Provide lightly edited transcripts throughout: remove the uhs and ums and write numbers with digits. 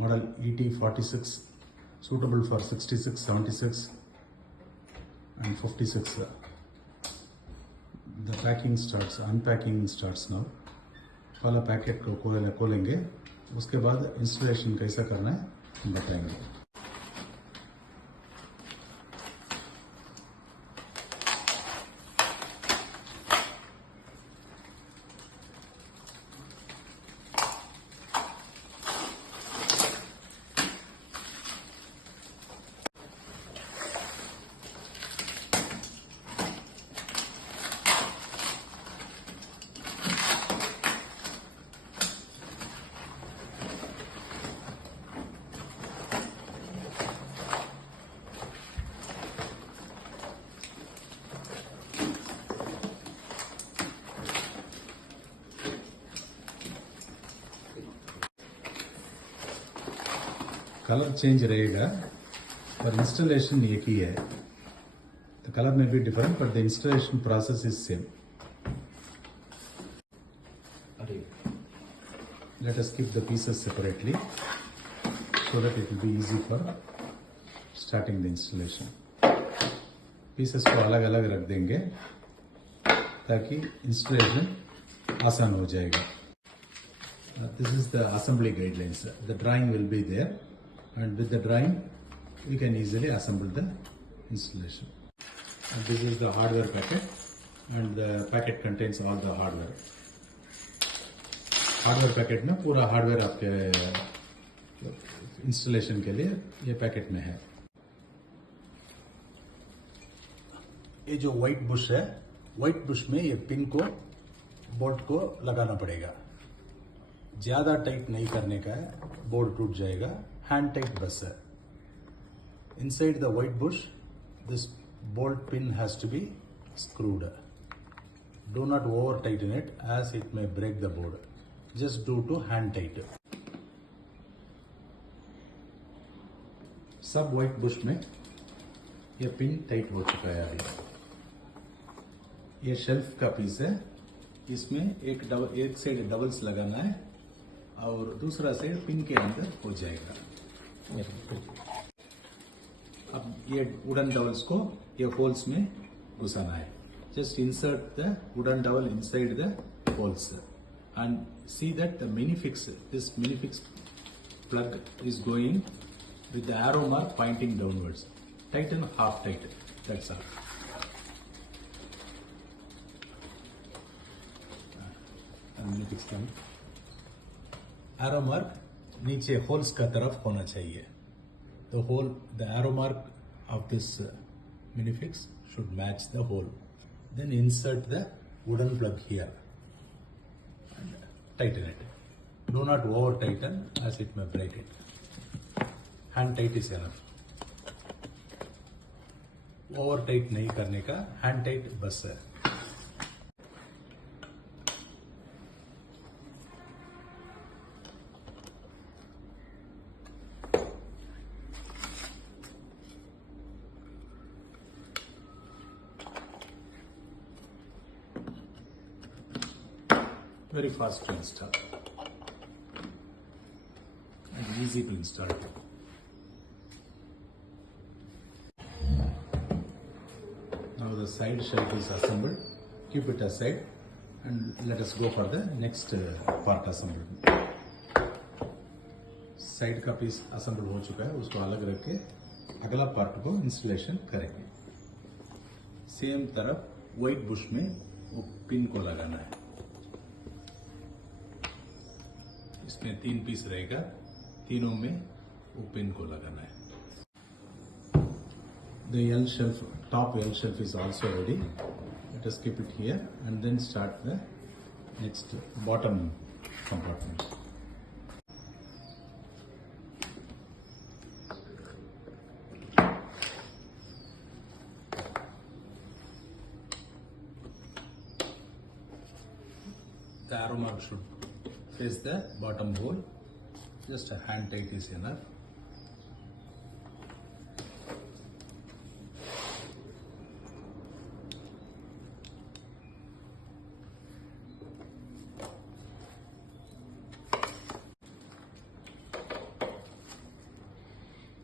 model ET46, suitable for 66, 76 and 56. The packing starts, unpacking starts now. पहला packet को खोलेंगे, उसके बाद इंस्टॉलेशन कैसा करना है बताएंगे. कलर चेंज रहेगा पर इंस्टॉलेशन एक ही है. The color may be different but the installation process is same. Let us keep the pieces separately so that it will be easy for starting the installation. Pieces को अलग अलग रख देंगे ताकि installation आसान हो जाएगा. This is the assembly guidelines. The drawing will be there. And with the drawing, we can easily assemble the installation. And this is the hardware packet, and the packet contains all the hardware. Hardware packet में पूरा hardware आपके installation के लिए ये packet में है. ये जो white bush है, white bush में ये pin को bolt को लगाना पड़ेगा. ज़्यादा टाइट नहीं करने का है, बोर्ड टूट जाएगा. Hand tight बस है. Inside the white bush, this bolt pin has to be screwed. Do not over tighten it as it may break the board. Just do to hand tight. सब white bush में ये pin tight हो चुका है. ये shelf का piece है. इसमें एक साइड डबल्स लगाना है और दूसरा साइड पिन के अंदर हो जाएगा. अब ये वुडन डबल्स को ये होल्स में घुसाना है. Just insert the wooden double inside the holes and see that the this minifix plug is going with the arrow mark pointing downwards. Tighten half tight. That's all. minifix का arrow mark नीचे holes का तरफ होना चाहिए. The arrow mark of this minifix should match the hole. Then insert the wooden plug here and tighten it. Do not over tighten as it may break it. Hand tight is enough. Over tight नहीं करने का, hand tight बस है. Very fast to install and easy to install. Now the side shelf is assembled. Keep it aside and let us go for the next part assembly. Side का piece assemble हो चुका है, उसको अलग रख के अगला पार्ट को इंस्टॉलेशन करेंगे. सेम तरफ व्हाइट बुश में वो पिन को लगाना है. इसमें 3 पीस रहेगा, तीनों में वो पिन को लगाना है. The L shelf, top L shelf is also ready. Let us keep it here and then start the next bottom compartment. The arrow mark should face the bottom hole. Just a hand tight is enough.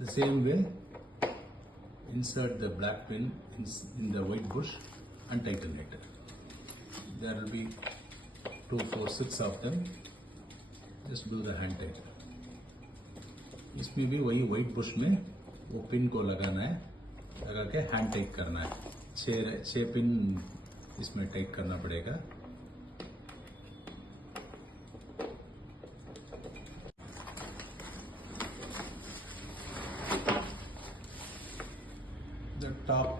The same way, insert the black pin in the white bush and tighten it. There will be 2, 4, 6 of them. Just do the hand tight. इसमें भी वही white bush में वो pin को लगाना है, लगा के हैंड टाइट करना है. 6 पिन इसमें टाइट करना पड़ेगा. The top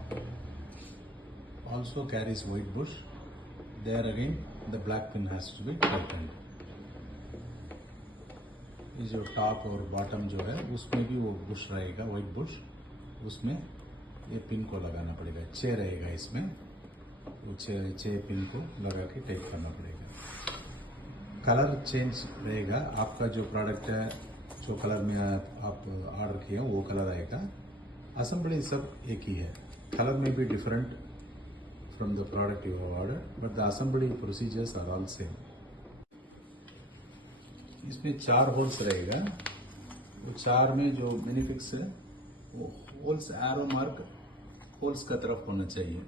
also carries white bush. There again the black pin has to be tightened. ये जो टॉप और बॉटम जो है उसमें भी वो बुश रहेगा, वाइट बुश. उसमें ये पिन को लगाना पड़ेगा. 6 रहेगा इसमें. वो 6 पिन को लगा के टाइट करना पड़ेगा. कलर चेंज रहेगा. आपका जो प्रोडक्ट है, जो कलर में आप ऑर्डर किए हो वो कलर आएगा. असेंबली सब एक ही है. कलर में भी different from the product you have order, but the assembly procedures are all same. इसमें 4 होल्स रहेगा. वो 4 में जो बेनिफिक्स है वो होल्स एरो मार्क होल्स का तरफ होना चाहिए.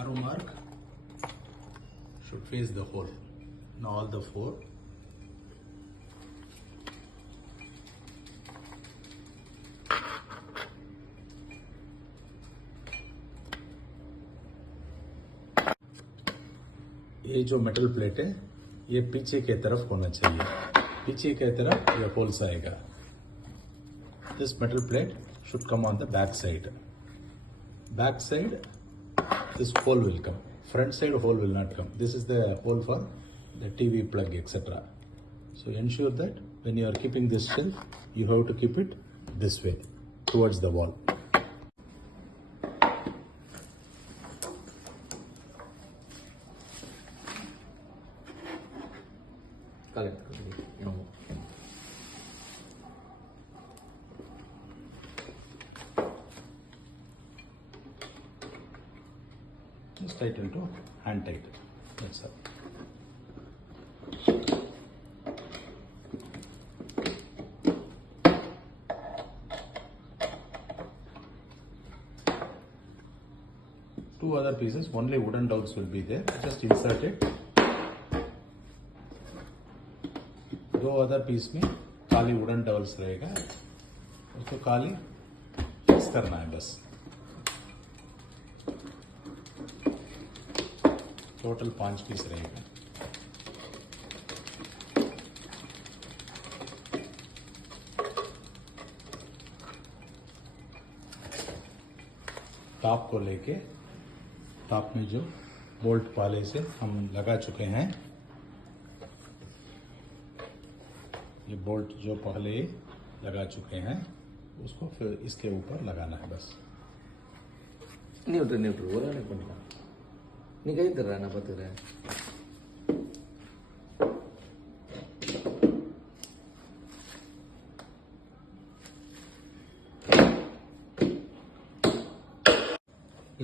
Arrow mark should face the hole. Now all the 4. ये जो मेटल प्लेट है ये पीछे के तरफ होना चाहिए. पीछे के तरफ ये होल्स आएगा. This metal plate should come on the back side. Back side this hole will come. Front side hole will not come. This is the hole for the TV plug, etc. So ensure that when you are keeping this shelf, you have to keep it this way towards the wall. Just tighten to hand tight. That's all. Two other pieces, only wooden dowels will be there. Just insert it. दो other piece में खाली wooden dolls रहेगा. उसको खाली fix करना है बस. Total 5 piece रहेगा. टॉप को लेके टॉप में जो बोल्ट पहले से हम लगा चुके हैं, ये बोल्ट जो पहले लगा चुके हैं उसको फिर इसके ऊपर लगाना है बस. நியூட்ரு ஒரு நாளைக்கு பண்ணலாம். நீ கை தர்ற, நான் பார்த்துக்கிறேன்.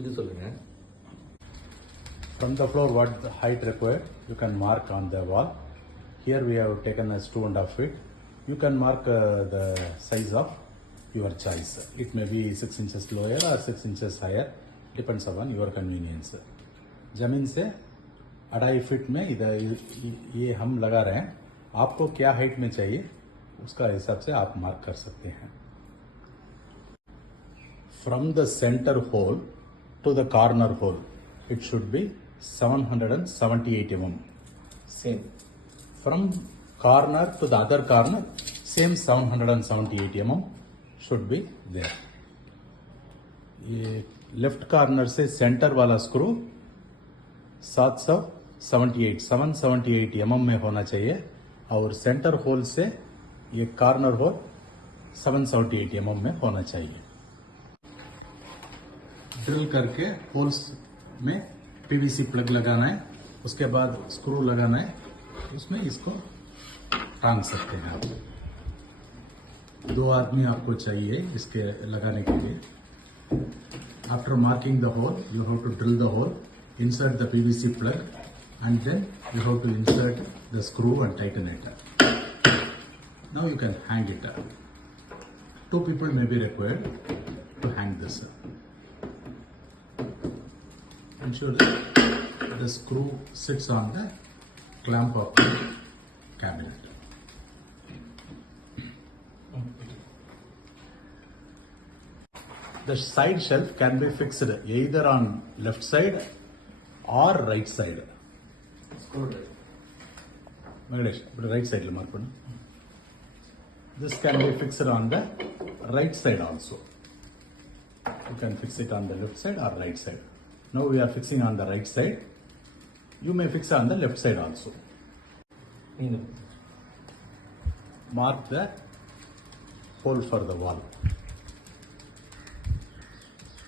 இது சொல்லுங்க. From the floor, what the height required, you can mark on the wall. Here we have taken as 2.5 feet. You can mark the size of your choice. It may be 6 inches lower or 6 inches higher, depends upon your convenience. जमीन से 2.5 feet में इधर ये हम लगा रहे हैं. आपको क्या हाइट में चाहिए उसका हिसाब से आप मार्क कर सकते हैं. From the center hole to the corner hole, it should be 778 mm. Same. From corner to the other corner, same 778 mm should be there. ये लेफ्ट कॉर्नर से सेंटर वाला स्क्रू 778 mm में होना चाहिए और सेंटर होल से ये corner whole 778 mm में होना चाहिए. ड्रिल करके होल्स में पीवीसी प्लग लगाना है. उसके बाद स्क्रू लगाना है. उसमें इसको टांग सकते हैं आप. 2 आदमी आपको चाहिए इसके लगाने के लिए. After marking the hole, you have to drill the hole, insert the PVC plug, and then you have to insert the screw and tighten it. Now you can hang it. Two people may be required to hang this. Ensure that the screw sits on the clamp of the cabinet. The side shelf can be fixed either on left side or right side. Screw driver. Venkatesh, right side mark pannu. This can be fixed on the right side also. You can fix it on the left side or right side. Now we are fixing on the right side. You may fix on the left side also. ನೀನು Mark the hole for the wall.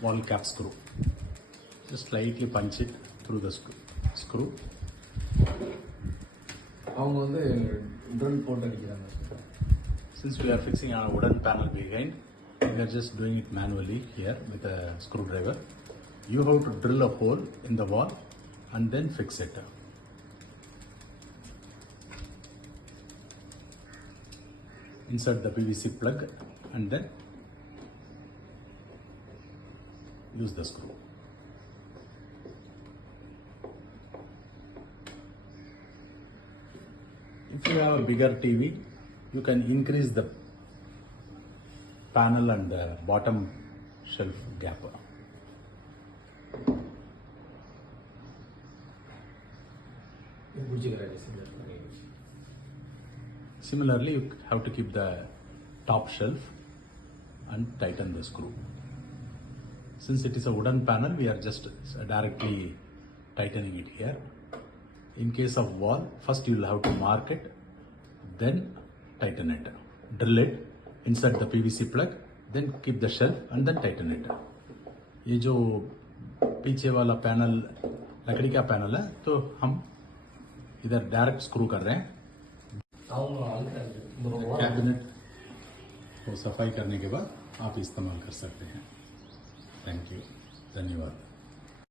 Wall cap screw. Just slightly punch it through the screw. அவங்க வந்து drill போட்டு அடிக்கிறாங்க. Since we are fixing on a wooden panel behind, we are just doing it manually here with a screwdriver. You have to drill a hole in the wall and then fix it. Insert the PVC plug and then use the screw. If you have a bigger TV, you can increase the panel and the bottom shelf gap. இது பிடிச்சிக்கிறாரு. Similarly, you have to keep the top shelf and tighten the screw. Since it is a wooden panel, we are just directly tightening it here. In case of wall, first you will have to mark it, then tighten it. Drill it, insert the PVC plug, then keep the shelf and then tighten it. ये जो पीछे वाला panel लकड़ी का panel है, तो हम इधर डायरेक्ट स्क्रू कर रहे हैं. அவங்க அழுக்காது. कैबिनेट को सफाई करने के बाद आप इस्तेमाल कर सकते हैं. थैंक यू, धन्यवाद.